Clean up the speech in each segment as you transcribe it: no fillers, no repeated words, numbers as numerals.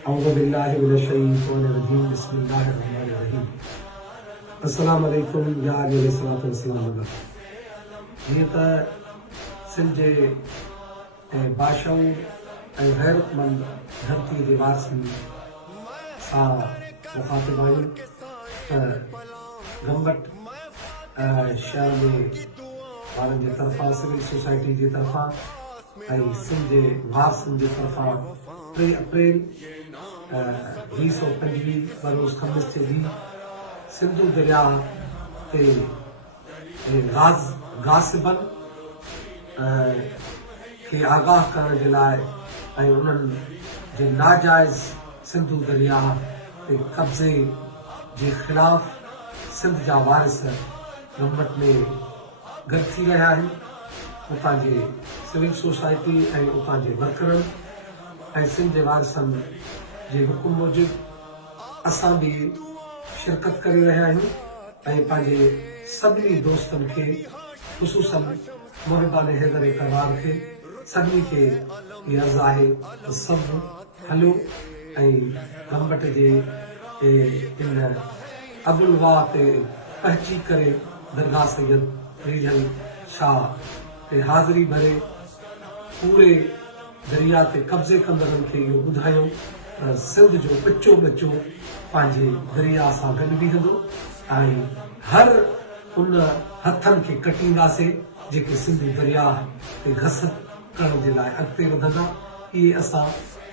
अऊज़ु बिल्लाहि मिनश शैतानिर रजीम बिस्मिल्लाहिर रहमानिर रहीम। अस्सलामु अलैकुम या अलैहिस्सलातु वस्सलाम। जीअं त सिंध जे बादशाहूं ऐं गैरतमंद धरतीअ जे वारसनि सां मुखातिब आहियूं त गंबट शहर में वारनि जे तरफ़ां सिविल सोसाइटी जे तरफ़ां ऐं सिंध जे वारसनि जे तरफ़ां 3 अप्रैल 2025 बरोज़ ख़मीस जे ॾींहुं सिंधु दरिया ते गासिबनि खे आगाह करण जे लाइ ऐं उन्हनि जे नाजाइज़ सिंधु दरिया ते कब्ज़े जे ख़िलाफ़ सिंध जा वारिस गंबट में गॾु थी रहिया आहिनि। उतां जे सिविल सोसाइटी ऐं उतां जे वर्करनि ऐं सिंध जे वारिसनि जे हुकुम मूजिबि असां बि शिरकत करे रहिया आहियूं ऐं पंहिंजे सभिनी दोस्तनि खे ख़ुशूसन मुहिबान हैदर करार खे सभिनी खे इहा अर्ज़ु आहे त सभु हलो ऐं गंबट जे इन अबुल वाह ते पहुची करे दरगाह सैयद रीजल शाह ते हाज़िरी भरे पूरे दरिया ते कब्ज़े कंदड़नि खे इहो ॿुधायो त सिंध जो ॿचो ॿचो पंहिंजे दरिया सां गॾु बीहंदो ऐं हर उन हथनि खे कटींदासीं जेके सिंधु दरिया ते घसत करण जे लाइ अॻिते वधंदा। इहे असां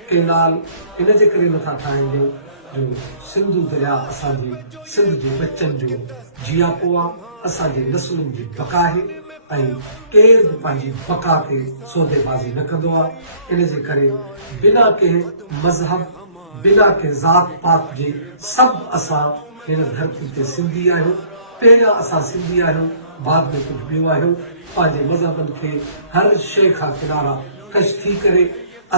केनाल इन जे करे नथा ठाहियूं जो सिंधु दरिया असांजी सिंध जे बचनि जो जियापो आहे, असांजे नसलुनि जी बका आहे ऐं केर बि पंहिंजी बका ते सौदेबाज़ी न कंदो आहे। इन जे करे बिना कंहिं मज़हब बिना कंहिं ज़ात पात जे सभु असां हिन धरती ते सिंधी आहियूं। पहिरियां असां सिंधी आहियूं, बाद में कुझु ॿियो आहियूं। पंहिंजे मज़हबनि खे हर शइ खां किनारा कश थी करे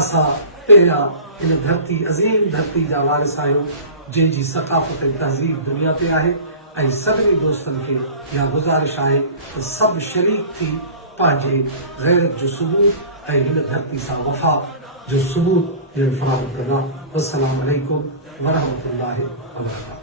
असां पहिरियां हिन धरती अज़ीम धरती जा वारिस आहियूं जंहिंजी सक़ाफ़त ऐं तहज़ीब दुनिया ते आहे। ऐं सभिनी दोस्तनि खे इहा गुज़ारिश आहे त सभु शरीक थी पंहिंजे गैरत जो सबूत ऐं हिन धरती सां वफ़ा जो सबूत ॾियणु फ़राहम कंदा। अस्सलामु अलैकुम वरहमतुल्लाहि वबरकातुहू।